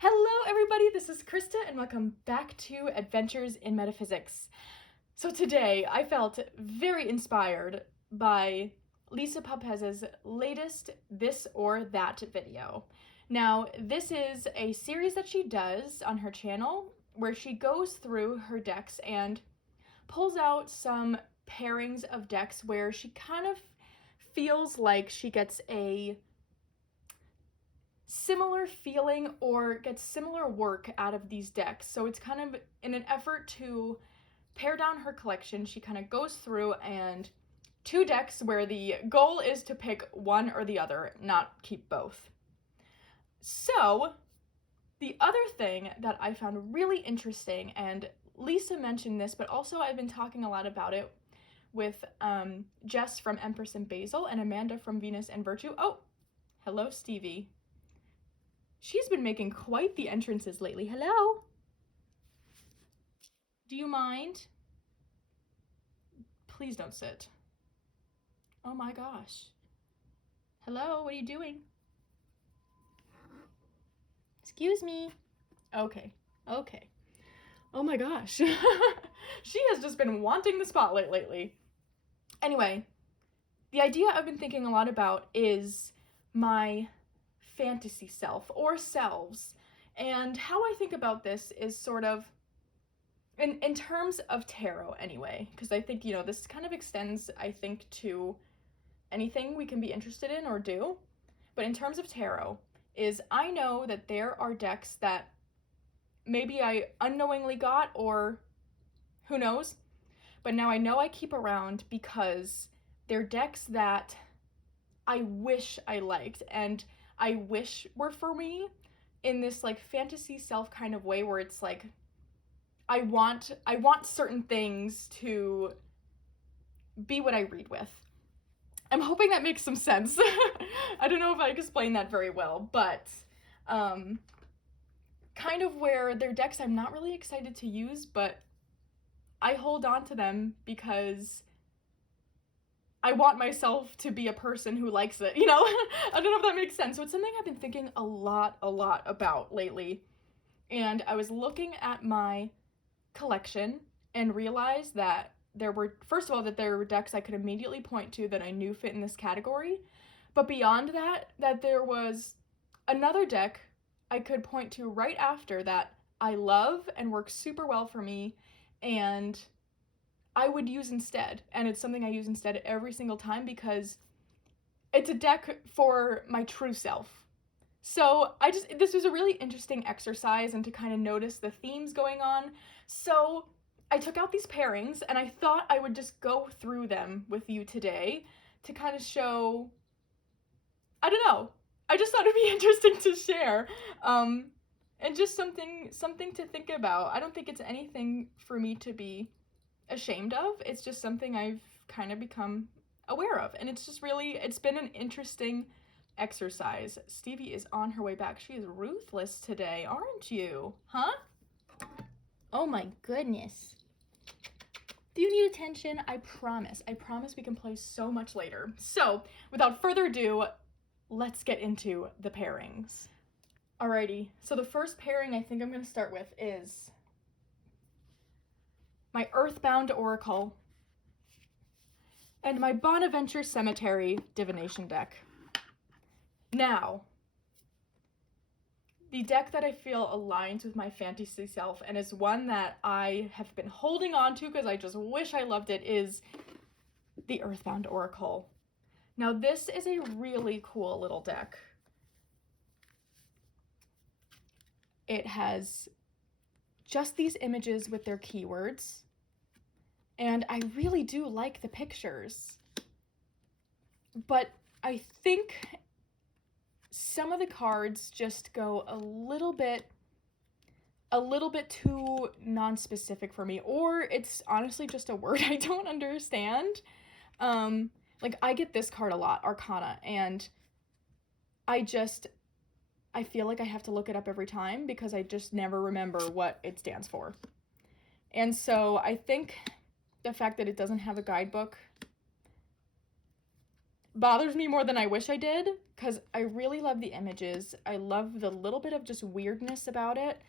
Hello everybody, this is Krista and welcome back to Adventures in Metaphysics. So today I felt very inspired by Lisa Papez's latest This or That video. Now, this is a series that she does on her channel where she goes through her decks and pulls out some pairings of decks where she kind of feels like she gets a similar feeling or gets similar work out of these decks. So it's kind of in an effort to pare down her collection, she kind of goes through and two decks where the goal is to pick one or the other, not keep both. So the other thing that I found really interesting, and Lisa mentioned this, but also I've been talking a lot about it with Jess from Empress and Basil and Amanda from Venus and Virtue. Oh, hello Stevie. She's been making quite the entrances lately. Hello? Do you mind? Please don't sit. Oh my gosh. Hello, what are you doing? Excuse me. Okay. Oh my gosh. She has just been wanting the spotlight lately. Anyway, the idea I've been thinking a lot about is my fantasy self or selves. And how I think about this is sort of in terms of tarot anyway, because I think, this kind of extends, I think, to anything we can be interested in or do. But in terms of tarot, is I know that there are decks that maybe I unknowingly got, or who knows, but now I know I keep around because they're decks that I wish I liked and I wish were for me in this like fantasy self kind of way where it's like I want certain things to be what I read with. I'm hoping that makes some sense. I don't know if I explained that very well, but kind of where they're decks I'm not really excited to use, but I hold on to them because I want myself to be a person who likes it, I don't know if that makes sense. So it's something I've been thinking a lot about lately. And I was looking at my collection and realized that there were decks I could immediately point to that I knew fit in this category. But beyond that there was another deck I could point to right after that I love and works super well for me and I would use instead. And it's something I use instead every single time because it's a deck for my true self. So this was a really interesting exercise and to kind of notice the themes going on. So I took out these pairings and I thought I would just go through them with you today to kind of show, I don't know, I just thought it'd be interesting to share. And just something to think about. I don't think it's anything for me to be ashamed of. It's just something I've kind of become aware of. And it's been an interesting exercise. Stevie is on her way back. She is ruthless today, aren't you? Huh? Oh my goodness. Do you need attention? I promise we can play so much later. So, without further ado, let's get into the pairings. Alrighty, so the first pairing I think I'm going to start with is my Earthbound Oracle and my Bonaventure Cemetery Divination deck. Now, the deck that I feel aligns with my fantasy self and is one that I have been holding on to because I just wish I loved it is the Earthbound Oracle. Now, this is a really cool little deck. It has just these images with their keywords, and I really do like the pictures. But I think some of the cards just go a little bit too non-specific for me, or it's honestly just a word I don't understand. Like I get this card a lot, Arcana, and I feel like I have to look it up every time because I just never remember what it stands for. And so I think the fact that it doesn't have a guidebook bothers me more than I wish I did, because I really love the images. I love the little bit of just weirdness about it.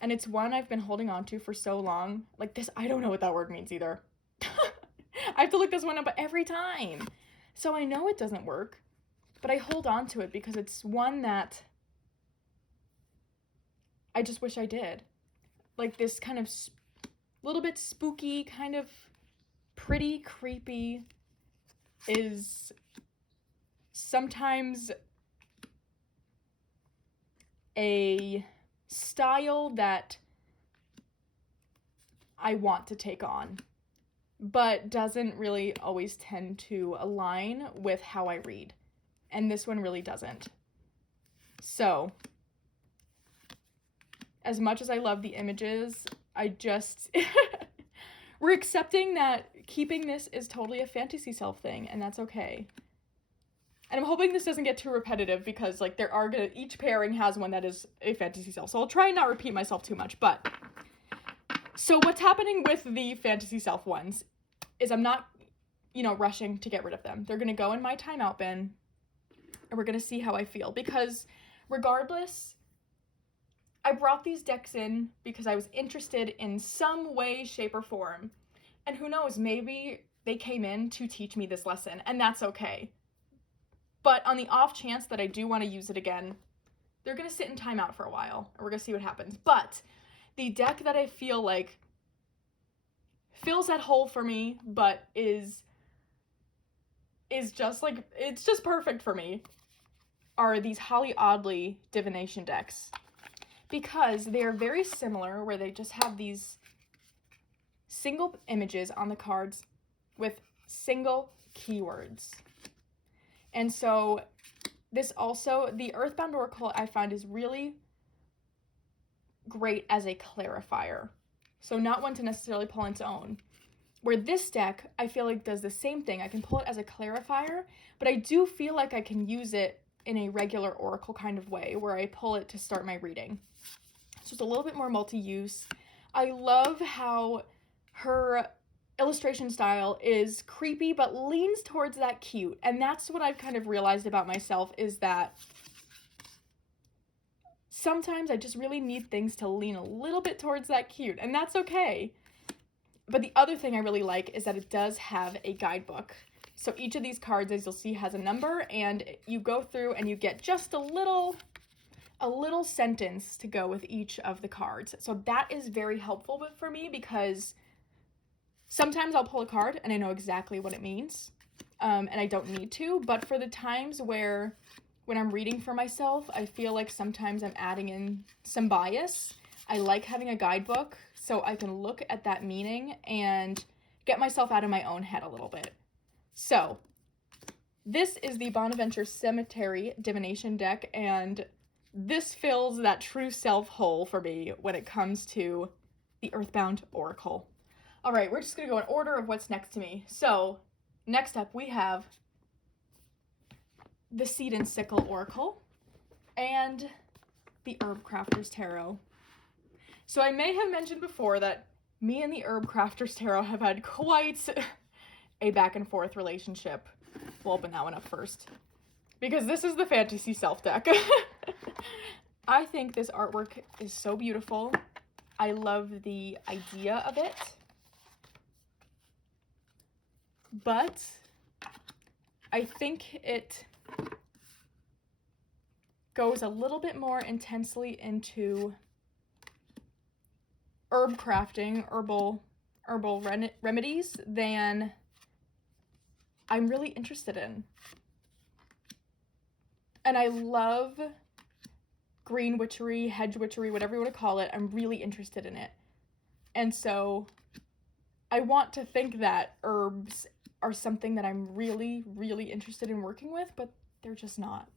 And it's one I've been holding on to for so long. Like this, I don't know what that word means either. I have to look this one up every time. So I know it doesn't work, but I hold on to it because it's one that I just wish I did. Like this kind of little bit spooky, kind of pretty creepy is sometimes a style that I want to take on, but doesn't really always tend to align with how I read. And this one really doesn't. So, as much as I love the images, I just... We're accepting that keeping this is totally a fantasy self thing, and that's okay. And I'm hoping this doesn't get too repetitive because, like, there are each pairing has one that is a fantasy self. So I'll try and not repeat myself too much. But, so what's happening with the fantasy self ones is I'm not, rushing to get rid of them. They're going to go in my timeout bin, and we're going to see how I feel. Because regardless, I brought these decks in because I was interested in some way, shape, or form. And who knows, maybe they came in to teach me this lesson, and that's okay. But on the off chance that I do want to use it again, they're going to sit in timeout for a while, and we're going to see what happens. But the deck that I feel like fills that hole for me, but is just like, it's just perfect for me, are these Holly Oddly divination decks. Because they are very similar, where they just have these single images on the cards with single keywords. And so this also, the Earthbound Oracle I find is really great as a clarifier. So not one to necessarily pull on its own. Where this deck, I feel like does the same thing. I can pull it as a clarifier, but I do feel like I can use it in a regular oracle kind of way, where I pull it to start my reading. So it's a little bit more multi-use. I love how her illustration style is creepy, but leans towards that cute. And that's what I've kind of realized about myself, is that sometimes I just really need things to lean a little bit towards that cute, and that's okay. But the other thing I really like is that it does have a guidebook. So each of these cards, as you'll see, has a number, and you go through and you get just a little sentence to go with each of the cards. So that is very helpful for me, because sometimes I'll pull a card and I know exactly what it means, and I don't need to. But for the times when I'm reading for myself, I feel like sometimes I'm adding in some bias. I like having a guidebook so I can look at that meaning and get myself out of my own head a little bit. So this is the Bonaventure Cemetery divination deck, and this fills that true self hole for me when it comes to the Earthbound Oracle. All right, we're just going to go in order of what's next to me. So next up we have the Seed and Sickle Oracle and the Herb Crafter's Tarot. So I may have mentioned before that me and the Herb Crafter's Tarot have had quite a back and forth relationship. We'll open that one up first, because this is the Fantasy Self deck. I think this artwork is so beautiful. I love the idea of it. But I think it goes a little bit more intensely into herb crafting, herbal remedies than I'm really interested in. And I love green witchery, hedge witchery, whatever you want to call it. I'm really interested in it. And so I want to think that herbs are something that I'm really, really interested in working with, but they're just not.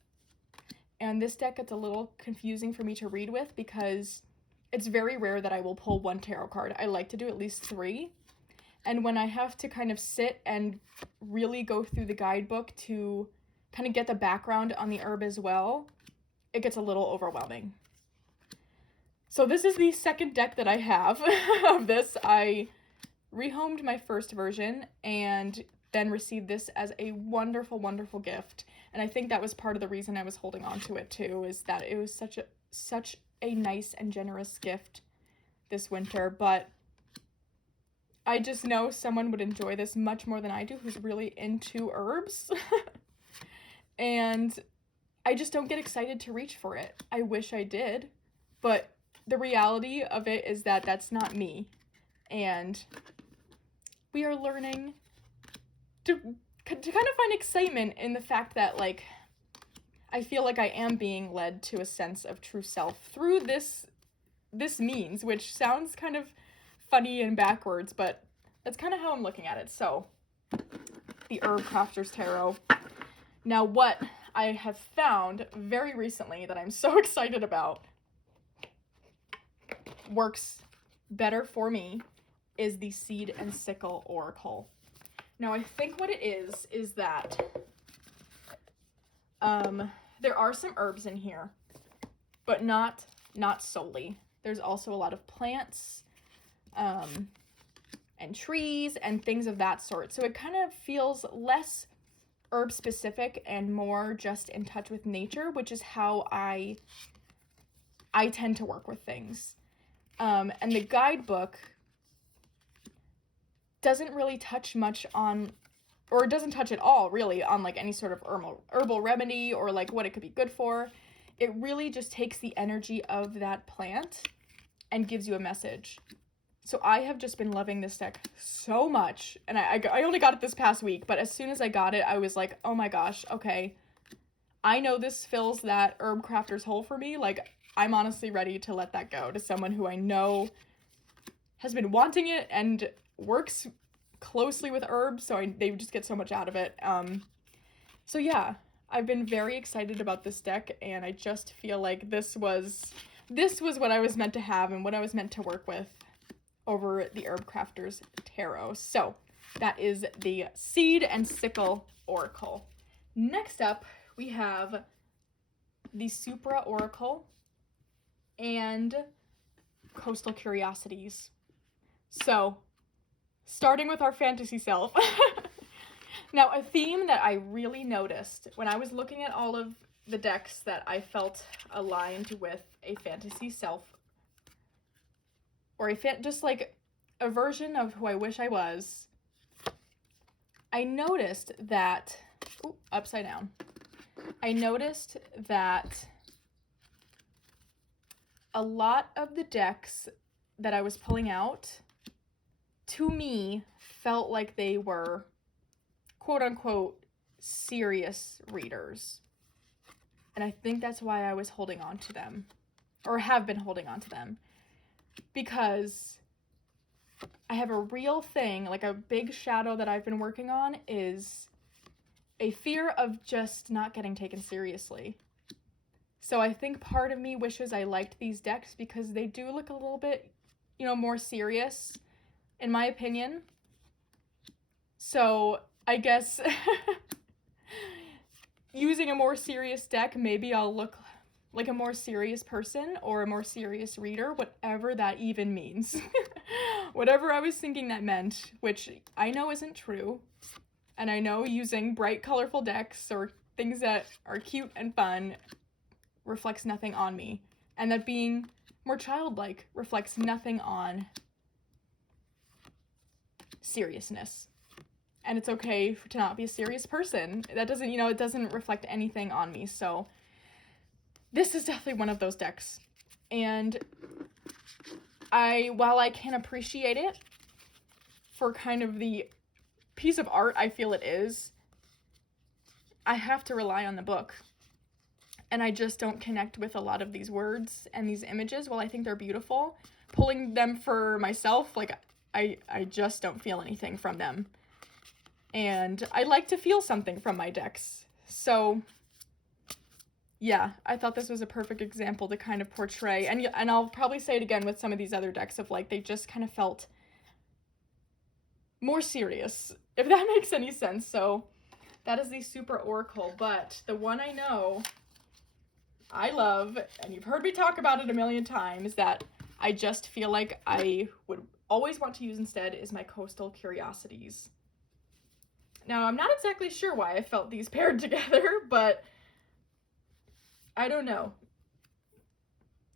And this deck gets a little confusing for me to read with, because it's very rare that I will pull one tarot card. I like to do at least 3. And when I have to kind of sit and really go through the guidebook to kind of get the background on the herb as well, it gets a little overwhelming. So this is the second deck that I have of this. I rehomed my first version, and then received this as a wonderful, wonderful gift. And I think that was part of the reason I was holding on to it too, is that it was such a nice and generous gift this winter. But I just know someone would enjoy this much more than I do who's really into herbs. And I just don't get excited to reach for it. I wish I did, but the reality of it is that that's not me. And we are learning to kind of find excitement in the fact that, like, I feel like I am being led to a sense of true self through this means, which sounds kind of funny and backwards, but that's kind of how I'm looking at it. So, the Herb Crafter's Tarot. Now, what I have found very recently that I'm so excited about, works better for me, is the Seed and Sickle Oracle. Now, I think what it is that there are some herbs in here, but not solely. There's also a lot of plants and trees and things of that sort. So it kind of feels less herb specific and more just in touch with nature, which is how I tend to work with things. And the guidebook doesn't really touch much on, or it doesn't touch at all really on like any sort of herbal remedy or like what it could be good for. It really just takes the energy of that plant and gives you a message. So I have just been loving this deck so much, and I only got it this past week, but as soon as I got it, I was like, oh my gosh, okay, I know this fills that herb crafter's hole for me. Like, I'm honestly ready to let that go to someone who I know has been wanting it and works closely with herbs, so they just get so much out of it. So yeah, I've been very excited about this deck, and I just feel like this was what I was meant to have and what I was meant to work with over the Herb Crafter's Tarot. So that is the Seed and Sickle Oracle. Next up, we have the Supra Oracle and Coastal Curiosities. So, starting with our fantasy self. Now, a theme that I really noticed when I was looking at all of the decks that I felt aligned with a fantasy self, or just like a version of who I wish I was, I noticed that, upside down. I noticed that a lot of the decks that I was pulling out, to me, felt like they were quote-unquote serious readers. And I think that's why I was holding on to them, or have been holding on to them, because I have a real thing, like a big shadow that I've been working on is a fear of just not getting taken seriously. So I think part of me wishes I liked these decks because they do look a little bit, more serious, in my opinion. So I guess using a more serious deck, maybe I'll look like a more serious person or a more serious reader, whatever that even means. Whatever I was thinking that meant, which I know isn't true. And I know using bright, colorful decks or things that are cute and fun reflects nothing on me. And that being more childlike reflects nothing on seriousness. And it's okay to not be a serious person. That doesn't, it doesn't reflect anything on me. So this is definitely one of those decks. And while I can appreciate it for kind of the piece of art I feel it is, I have to rely on the book. And I just don't connect with a lot of these words and these images. While I think they're beautiful, pulling them for myself, like, I just don't feel anything from them. And I like to feel something from my decks. So yeah, I thought this was a perfect example to kind of portray, and I'll probably say it again with some of these other decks of like, they just kind of felt more serious, if that makes any sense. So that is the Supra Oracle, but the one I know I love, and you've heard me talk about it a million times, that I just feel like I would always want to use instead, is my Coastal Curiosities. Now, I'm not exactly sure why I felt these paired together, but I don't know.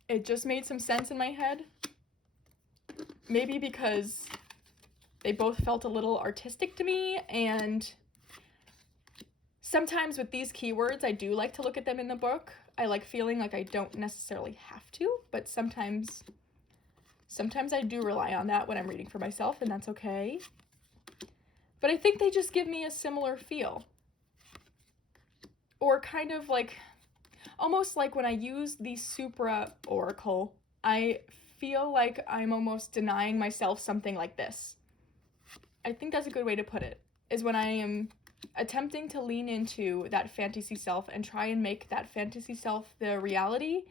It just made some sense in my head. Maybe because they both felt a little artistic to me, and sometimes with these keywords, I do like to look at them in the book. I like feeling like I don't necessarily have to, but sometimes I do rely on that when I'm reading for myself, and that's okay. But I think they just give me a similar feel. Or kind of like, almost like when I use the Supra Oracle, I feel like I'm almost denying myself something like this. I think that's a good way to put it, is when I am attempting to lean into that fantasy self and try and make that fantasy self the reality.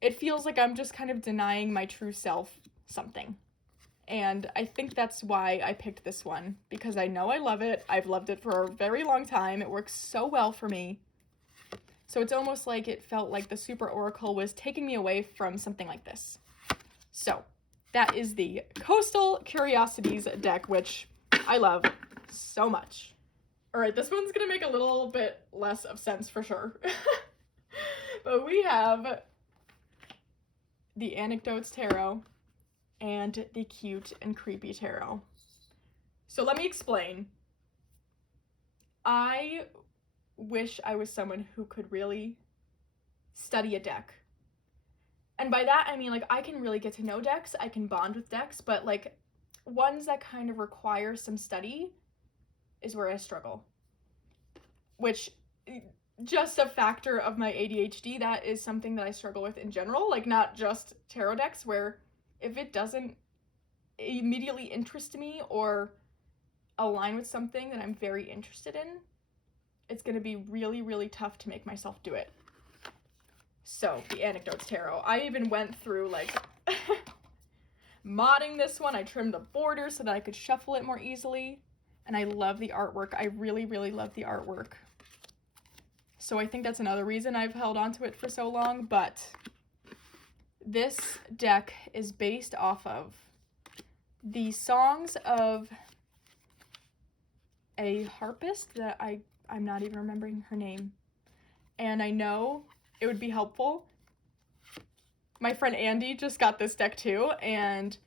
It feels like I'm just kind of denying my true self something. And I think that's why I picked this one, because I know I love it. I've loved it for a very long time. It works so well for me. So it's almost like it felt like the Supra Oracle was taking me away from something like this. So that is the Coastal Curiosities deck, which I love so much. All right, this one's gonna make a little bit less of sense for sure. But we have the Anecdotes Tarot and the Cute and Creepy Tarot. So let me explain. I wish I was someone who could really study a deck. And by that, I mean, like, I can really get to know decks, I can bond with decks, but, like, ones that kind of require some study is where I struggle. Which, just a factor of my ADHD, that is something that I struggle with in general, like, not just tarot decks, where if it doesn't immediately interest me or align with something that I'm very interested in, it's going to be really, really tough to make myself do it. So, the Anecdotes Tarot. I even went through, like, modding this one. I trimmed the border so that I could shuffle it more easily. And I love the artwork. I really, really love the artwork. So I think that's another reason I've held on to it for so long, but this deck is based off of the songs of a harpist that I'm not even remembering her name. And I know it would be helpful. My friend Andy just got this deck too, and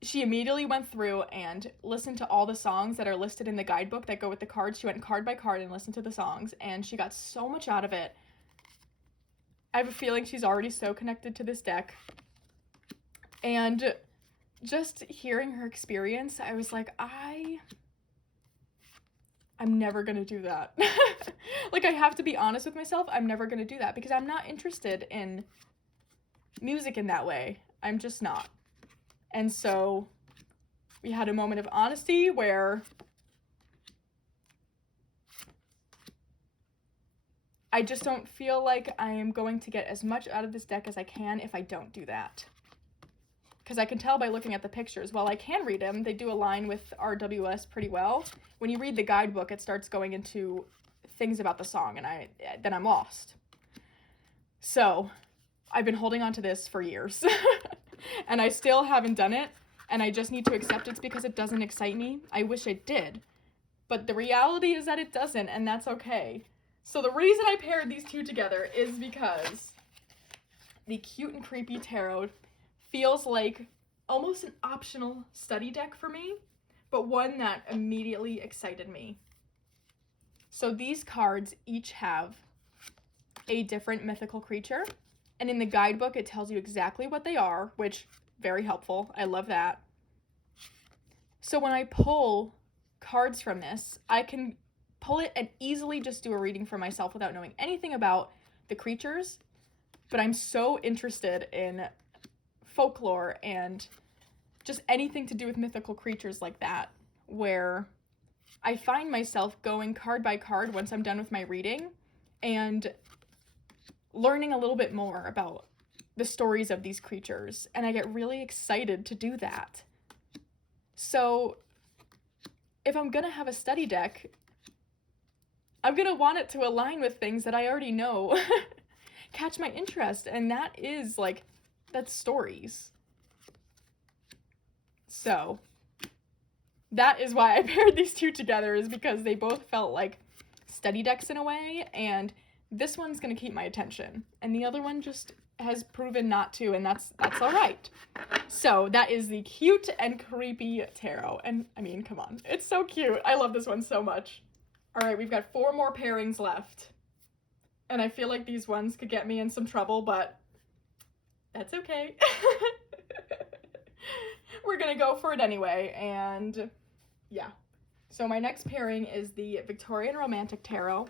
she immediately went through and listened to all the songs that are listed in the guidebook that go with the cards. She went card by card and listened to the songs, and she got so much out of it. I have a feeling she's already so connected to this deck. And just hearing her experience, I was like, I'm never gonna do that. Like, I have to be honest with myself, I'm never gonna do that because I'm not interested in music in that way. I'm just not. And so we had a moment of honesty where I just don't feel like I am going to get as much out of this deck as I can if I don't do that. Because I can tell by looking at the pictures. While I can read them, they do align with RWS pretty well. When you read the guidebook, it starts going into things about the song, and then I'm lost. So I've been holding on to this for years, and I still haven't done it, and I just need to accept it's because it doesn't excite me. I wish it did, but the reality is that it doesn't, and that's okay. So the reason I paired these two together is because the Cute and Creepy Tarot feels like almost an optional study deck for me, but one that immediately excited me. So these cards each have a different mythical creature, and in the guidebook it tells you exactly what they are, which very helpful. I love that. So when I pull cards from this, I can pull it and easily just do a reading for myself without knowing anything about the creatures, but I'm so interested in folklore and just anything to do with mythical creatures like that, where I find myself going card by card once I'm done with my reading and learning a little bit more about the stories of these creatures, and I get really excited to do that. So if I'm gonna have a study deck, I'm gonna want it to align with things that I already know catch my interest, and that's stories. So that is why I paired these two together, is because they both felt like study decks in a way, and this one's gonna keep my attention, and the other one just has proven not to, and that's all right. So that is the Cute and Creepy Tarot, and I mean, come on, it's so cute. I love this one so much. All right, we've got 4 more pairings left, and I feel like these ones could get me in some trouble, but that's okay. We're gonna go for it anyway, and yeah. So my next pairing is the Victorian Romantic Tarot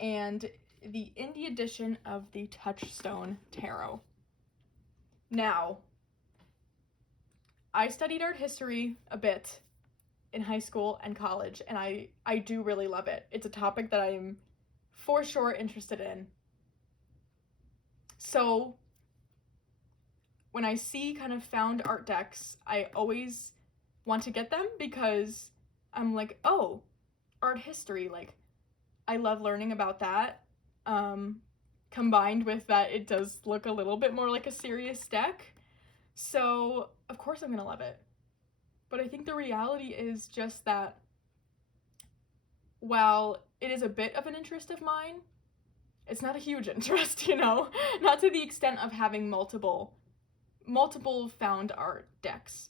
and the indie edition of the Touchstone Tarot. Now, I studied art history a bit in high school and college, and I do really love it. It's a topic that I'm for sure interested in. So when I see kind of found art decks, I always want to get them because I'm like, oh, art history, like, I love learning about that. Combined with that, it does look a little bit more like a serious deck. So, of course I'm gonna love it. But I think the reality is just that while it is a bit of an interest of mine, it's not a huge interest, you know? Not to the extent of having multiple found art decks.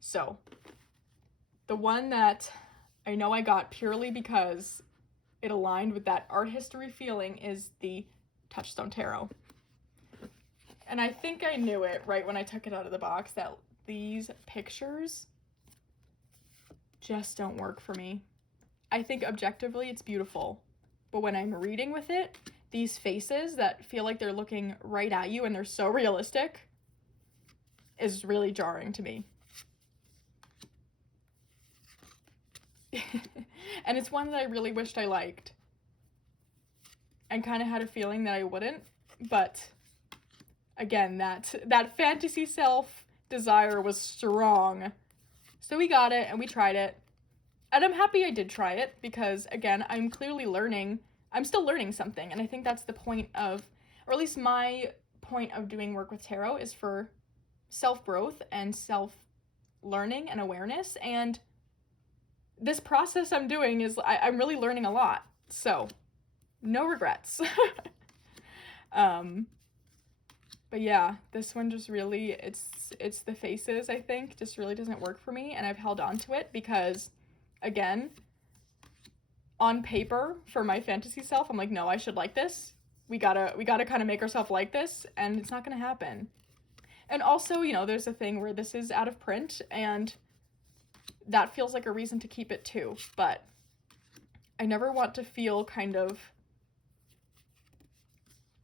So, the one that I know I got purely because it aligned with that art history feeling is the Touchstone Tarot. And I think I knew it right when I took it out of the box that these pictures just don't work for me. I think objectively it's beautiful, but when I'm reading with it, these faces that feel like they're looking right at you and they're so realistic is really jarring to me. And it's one that I really wished I liked. And kind of had a feeling that I wouldn't, but again, that fantasy self desire was strong. So we got it and we tried it. And I'm happy I did try it because, again, I'm clearly learning. I'm still learning something, and I think that's the point of, or at least my point of doing work with tarot is for self-growth and self-learning and awareness, and this process I'm doing is, I'm really learning a lot, so no regrets. But yeah, this one just really, it's the faces, I think, just really doesn't work for me, and I've held on to it because, again, on paper, for my fantasy self, I'm like, no, I should like this. We gotta kind of make ourselves like this, and it's not gonna happen. And also, you know, there's a thing where this is out of print, and that feels like a reason to keep it too, but I never want to feel kind of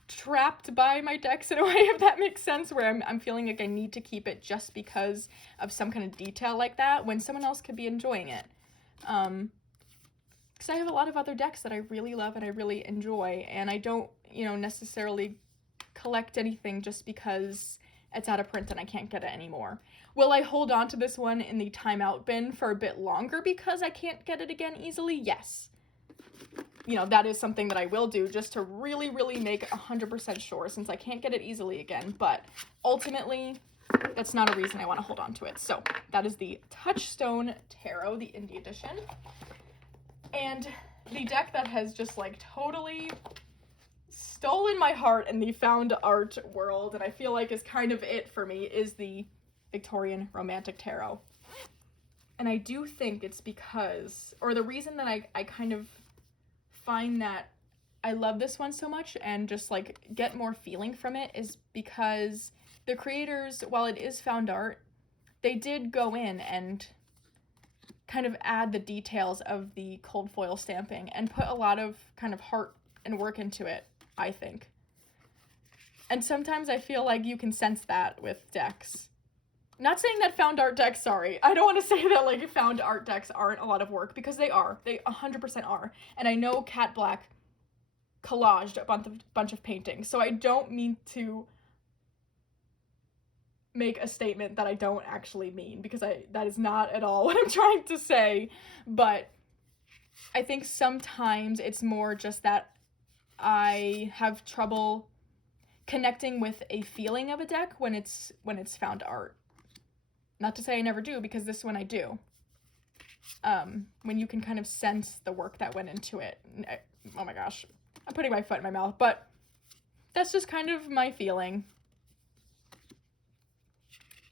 trapped by my decks in a way, if that makes sense, where I'm feeling like I need to keep it just because of some kind of detail like that when someone else could be enjoying it. Because I have a lot of other decks that I really love and I really enjoy, and I don't, you know, necessarily collect anything just because it's out of print and I can't get it anymore. Will I hold on to this one in the timeout bin for a bit longer because I can't get it again easily? Yes. You know, that is something that I will do just to really, really make 100% sure since I can't get it easily again. But ultimately, that's not a reason I want to hold on to it. So that is the Touchstone Tarot, the indie edition. And the deck that has just like totally stolen my heart in the found art world, and I feel like is kind of it for me, is the Victorian Romantic Tarot. And I do think it's because, or the reason that I kind of find that I love this one so much and just like get more feeling from it is because the creators, while it is found art, they did go in and kind of add the details of the cold foil stamping and put a lot of kind of heart and work into it, I think. And sometimes I feel like you can sense that with decks. Not saying that found art decks, sorry. I don't want to say that like found art decks aren't a lot of work, because they are. They 100% are. And I know Cat Black collaged a bunch of paintings, so I don't mean to make a statement that I don't actually mean, because that is not at all what I'm trying to say. But I think sometimes it's more just that I have trouble connecting with a feeling of a deck when it's found art. Not to say I never do, because this one I do. when you can kind of sense the work that went into it. Oh my gosh, I'm putting my foot in my mouth, but that's just kind of my feeling.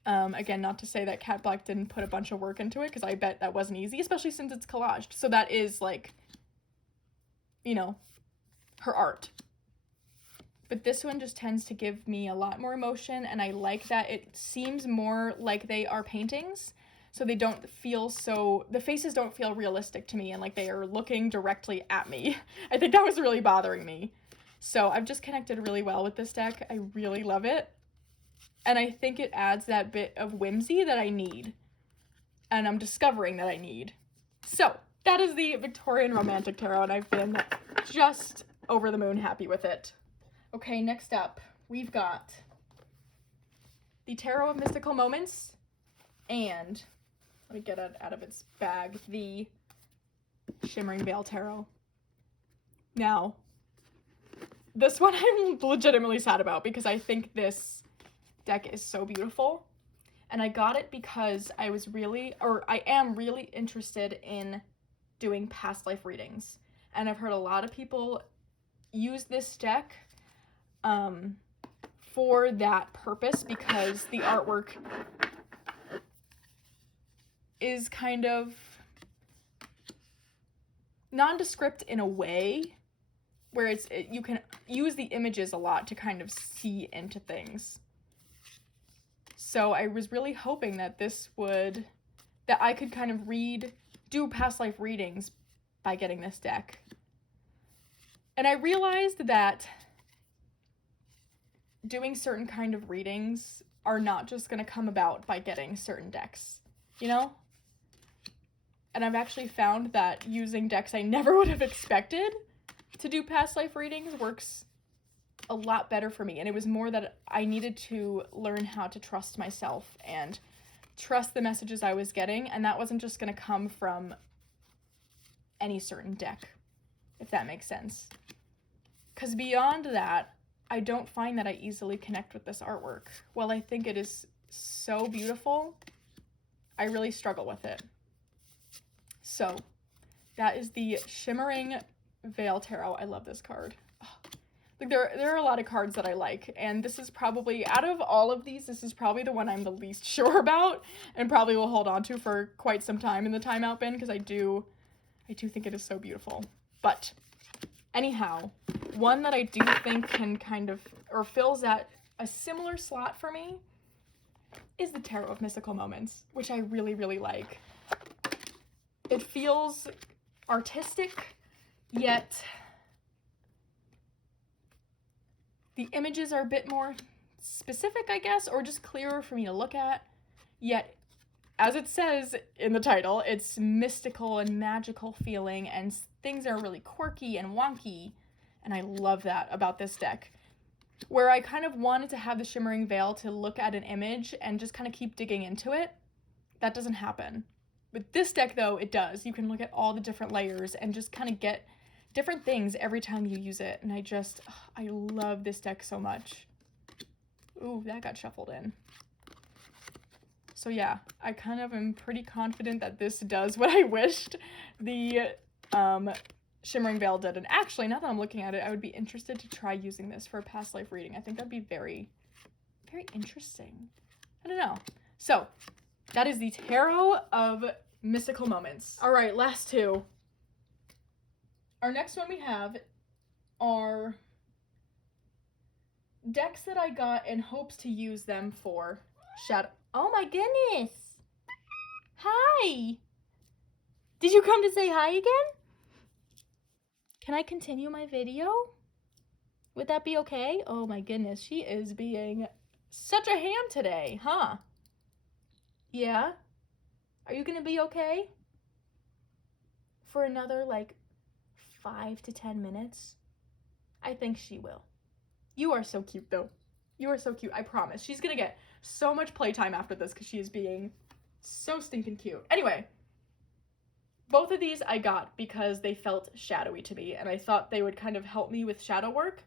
Again, not to say that Kat Black didn't put a bunch of work into it, because I bet that wasn't easy, especially since it's collaged. So that is, like, you know, her art. But this one just tends to give me a lot more emotion, and I like that it seems more like they are paintings, so they don't feel so, the faces don't feel realistic to me, and like they are looking directly at me. I think that was really bothering me. So I've just connected really well with this deck. I really love it. And I think it adds that bit of whimsy that I need. And I'm discovering that I need. So, that is the Victorian Romantic Tarot, and I've been just over the moon happy with it. Okay, next up, we've got the Tarot of Mystical Moments, and, let me get it out of its bag, the Shimmering Veil Tarot. Now, this one I'm legitimately sad about, because I think this deck is so beautiful, and I got it because I am really interested in doing past life readings, and I've heard a lot of people use this deck for that purpose, because the artwork is kind of nondescript in a way, where you can use the images a lot to kind of see into things. So I was really hoping that that I could kind of do past life readings by getting this deck. And I realized that doing certain kind of readings are not just going to come about by getting certain decks, you know? And I've actually found that using decks I never would have expected to do past life readings works a lot better for me. And it was more that I needed to learn how to trust myself and trust the messages I was getting, and that wasn't just going to come from any certain deck, if that makes sense. Because beyond that, I don't find that I easily connect with this artwork. While I think it is so beautiful, I really struggle with it. So, that is the Shimmering Veil Tarot. I love this card. Like, there are a lot of cards that I like, and this is probably, out of all of these, this is probably the one I'm the least sure about, and probably will hold on to for quite some time in the timeout bin, because I do think it is so beautiful. But, anyhow, one that I do think can kind of, or fills at a similar slot for me, is the Tarot of Mystical Moments, which I really, really like. It feels artistic, yet the images are a bit more specific, I guess, or just clearer for me to look at. Yet, as it says in the title, it's mystical and magical feeling, and things are really quirky and wonky, and I love that about this deck. Where I kind of wanted to have the Shimmering Veil to look at an image and just kind of keep digging into it, that doesn't happen. With this deck, though, it does. You can look at all the different layers and just kind of get different things every time you use it, and I love this deck so much. Ooh, that got shuffled in. So yeah, I kind of am pretty confident that this does what I wished the Shimmering Veil did. And actually, now that I'm looking at it, I would be interested to try using this for a past life reading. I think that'd be very, very interesting. I don't know. So, that is the Tarot of Mystical Moments. All right, last two. Our next one we have are decks that I got in hopes to use them for shadow. Oh my goodness! Hi! Did you come to say hi again? Can I continue my video? Would that be okay? Oh my goodness, she is being such a ham today, huh? Yeah? Are you gonna be okay? For another, 5 to 10 minutes? I think she will. You are so cute, though. You are so cute, I promise. She's gonna get so much playtime after this because she is being so stinking cute. Anyway, both of these I got because they felt shadowy to me, and I thought they would kind of help me with shadow work.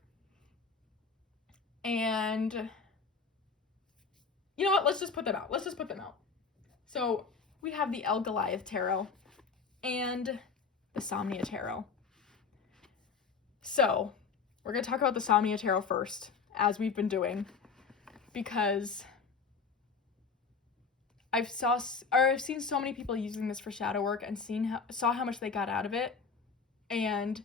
And you know what? Let's just put them out. So we have the El Goliath Tarot. and the Samia Tarot. So, we're going to talk about the Samia Tarot first, as we've been doing, because I've seen so many people using this for shadow work and saw how much they got out of it, and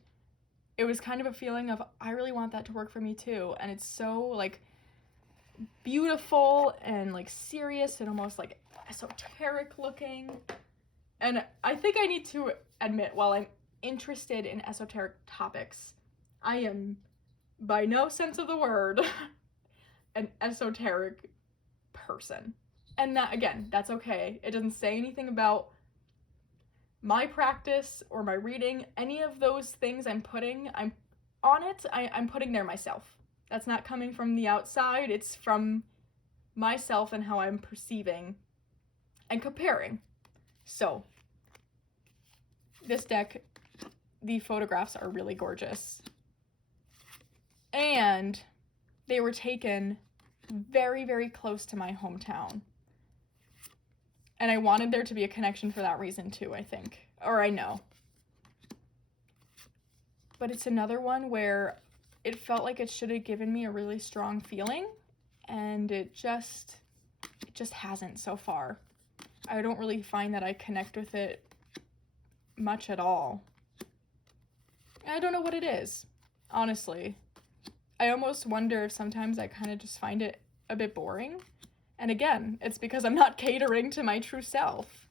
it was kind of a feeling of, I really want that to work for me too. And it's so like beautiful and like serious and almost like esoteric looking. And I think I need to admit, while I'm interested in esoteric topics, I am by no sense of the word an esoteric person. And that, again, that's okay. It doesn't say anything about my practice or my reading. Any of those things I'm putting there myself. That's not coming from the outside. It's from myself and how I'm perceiving and comparing. So, this deck, the photographs are really gorgeous. And they were taken very, very close to my hometown. And I wanted there to be a connection for that reason too, I think. Or I know. But it's another one where it felt like it should have given me a really strong feeling, and it just hasn't so far. I don't really find that I connect with it much at all. I don't know what it is, honestly. I almost wonder if sometimes I kind of just find it a bit boring. And again, it's because I'm not catering to my true self.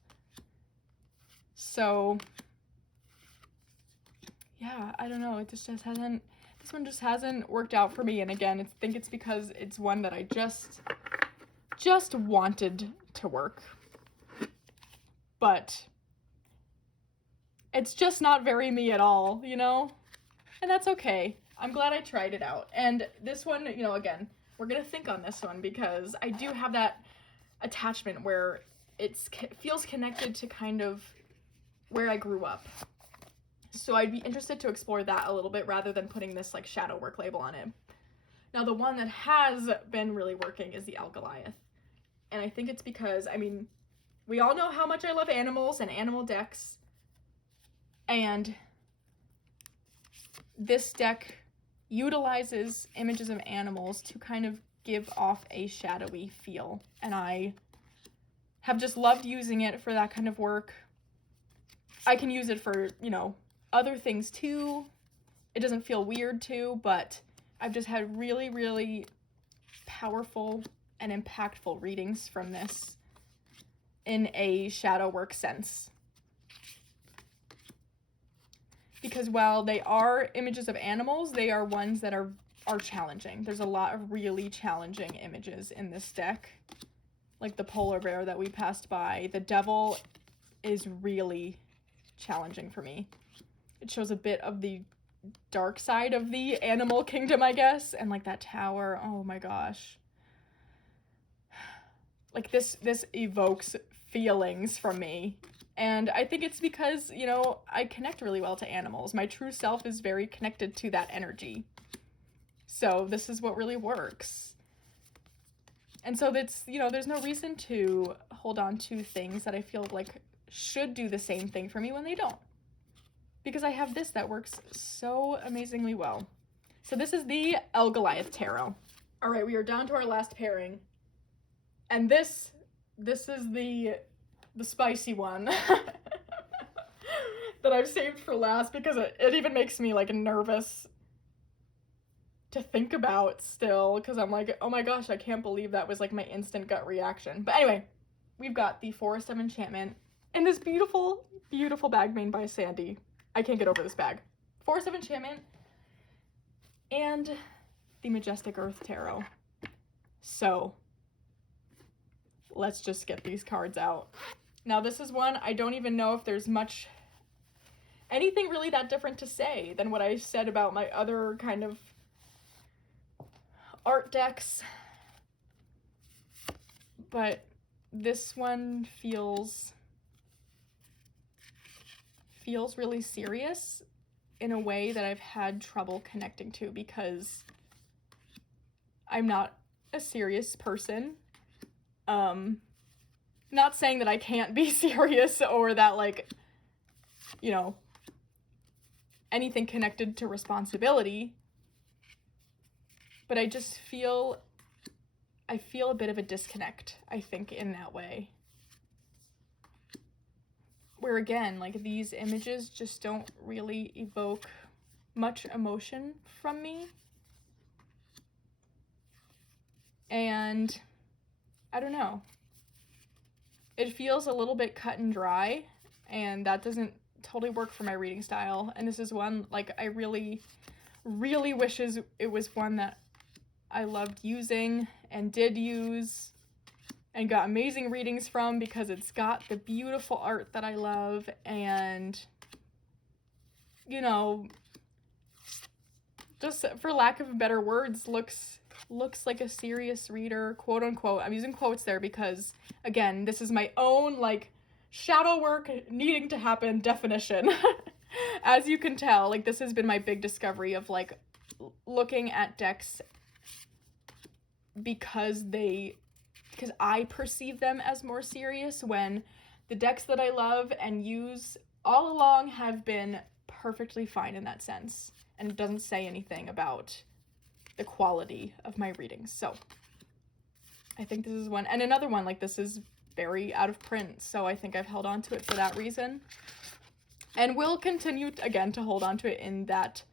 So, yeah, I don't know. This one just hasn't worked out for me. And again, I think it's because it's one that I just wanted to work. But it's just not very me at all, you know? And that's okay. I'm glad I tried it out. And this one, you know, again, we're going to think on this one because I do have that attachment where it feels connected to kind of where I grew up. So I'd be interested to explore that a little bit rather than putting this like shadow work label on it. Now the one that has been really working is the Goliath. And I think it's because, I mean, we all know how much I love animals and animal decks. And this deck utilizes images of animals to kind of give off a shadowy feel. And I have just loved using it for that kind of work. I can use it for, you know, other things too. It doesn't feel weird too, but I've just had really, really powerful and impactful readings from this in a shadow work sense. Because while they are images of animals, they are ones that are challenging. There's a lot of really challenging images in this deck. Like the polar bear that we passed by. The devil is really challenging for me. It shows a bit of the dark side of the animal kingdom, I guess. And like that tower, oh my gosh. Like this evokes feelings from me. And I think it's because, you know, I connect really well to animals. My true self is very connected to that energy. So this is what really works. And so that's, you know, there's no reason to hold on to things that I feel like should do the same thing for me when they don't. Because I have this that works so amazingly well. So this is the Goliath Tarot. All right, we are down to our last pairing. And this is the spicy one that I've saved for last because it even makes me like nervous to think about still, because I'm like, oh my gosh, I can't believe that was like my instant gut reaction. But anyway, we've got the Forest of Enchantment in this beautiful, beautiful bag made by Sandy. I can't get over this bag. Forest of Enchantment and the Majestic Earth Tarot. So let's just get these cards out. Now this is one, I don't even know if there's anything really that different to say than what I said about my other kind of art decks. But this one feels really serious in a way that I've had trouble connecting to because I'm not a serious person. Not saying that I can't be serious or that like you know, anything connected to responsibility. But I just feel a bit of a disconnect, I think, in that way. Where again, like, these images just don't really evoke much emotion from me. And I don't know. It feels a little bit cut and dry, and that doesn't totally work for my reading style. And this is one, like, I really, really wishes it was one that I loved using and did use and got amazing readings from, because it's got the beautiful art that I love, and, you know, just for lack of better words, looks like a serious reader, quote unquote. I'm using quotes there because, again, this is my own, like, shadow work needing to happen definition. As you can tell, like, this has been my big discovery of, like, looking at decks because I perceive them as more serious, when the decks that I love and use all along have been perfectly fine in that sense. And it doesn't say anything about the quality of my readings. So I think this is one. And another one, like, this is very out of print, so I think I've held on to it for that reason. And will continue, again, to hold on to it in that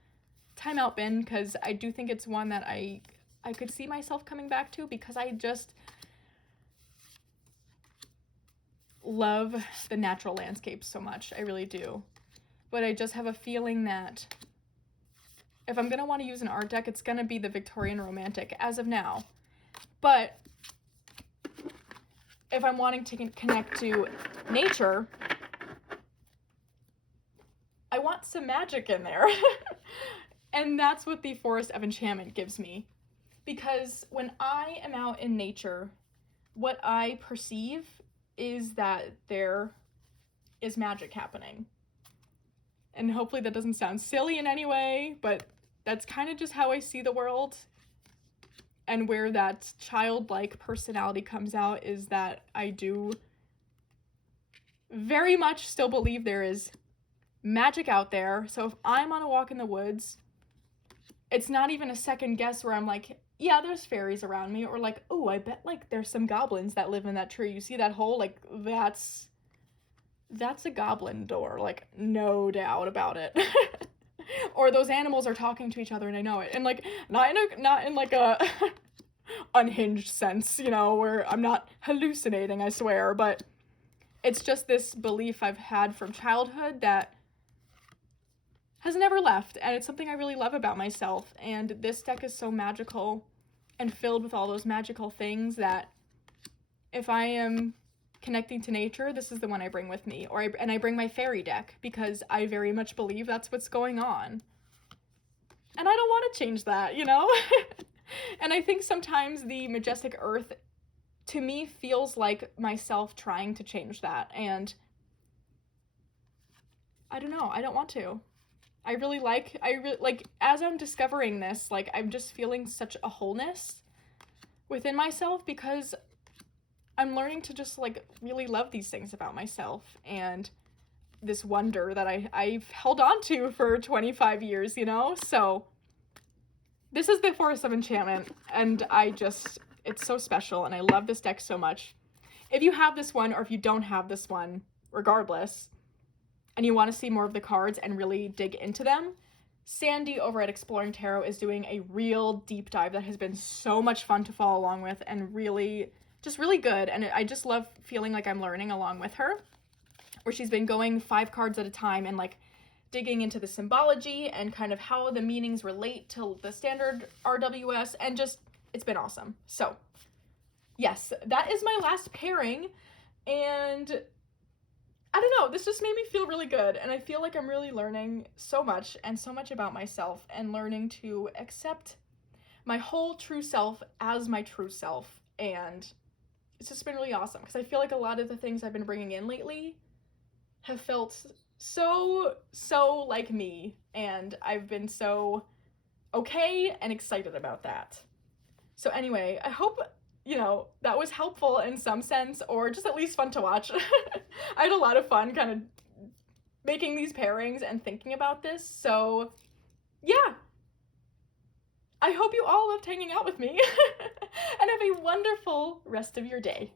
timeout bin, because I do think it's one that I could see myself coming back to, because I just love the natural landscapes so much. I really do. But I just have a feeling that if I'm going to want to use an art deck, it's going to be the Victorian Romantic as of now. But if I'm wanting to connect to nature, I want some magic in there. And that's what the Forest of Enchantment gives me. Because when I am out in nature, what I perceive is that there is magic happening. And hopefully that doesn't sound silly in any way, but that's kind of just how I see the world. And where that childlike personality comes out is that I do very much still believe there is magic out there. So if I'm on a walk in the woods, it's not even a second guess where I'm like, yeah, there's fairies around me, or like, oh, I bet, like, there's some goblins that live in that tree. You see that hole? Like, that's a goblin door, like, no doubt about it. Or those animals are talking to each other and I know it. And, like, not in like a unhinged sense, you know, where I'm not hallucinating, I swear, but it's just this belief I've had from childhood that has never left, and it's something I really love about myself. And this deck is so magical and filled with all those magical things that if I am connecting to nature, this is the one I bring with me. And I bring my fairy deck because I very much believe that's what's going on. And I don't want to change that, you know? And I think sometimes the majestic earth, to me, feels like myself trying to change that. And I don't know, I don't want to. I really like, as I'm discovering this, like, I'm just feeling such a wholeness within myself, because I'm learning to just, like, really love these things about myself, and this wonder that I've held on to for 25 years, you know? So this is the Forest of Enchantment, and it's so special, and I love this deck so much. If you have this one, or if you don't have this one, regardless, and you want to see more of the cards and really dig into them, Sandy over at Exploring Tarot is doing a real deep dive that has been so much fun to follow along with, and really good. And I just love feeling like I'm learning along with her, where she's been going 5 cards at a time and, like, digging into the symbology and kind of how the meanings relate to the standard RWS, and just, it's been awesome. So yes, that is my last pairing, and I don't know, this just made me feel really good, and I feel like I'm really learning so much about myself, and learning to accept my whole true self as my true self. And it's just been really awesome, because I feel like a lot of the things I've been bringing in lately have felt so like me, and I've been so okay and excited about that. So anyway, I hope, you know, that was helpful in some sense, or just at least fun to watch. I had a lot of fun kind of making these pairings and thinking about this. So yeah, I hope you all loved hanging out with me and have a wonderful rest of your day.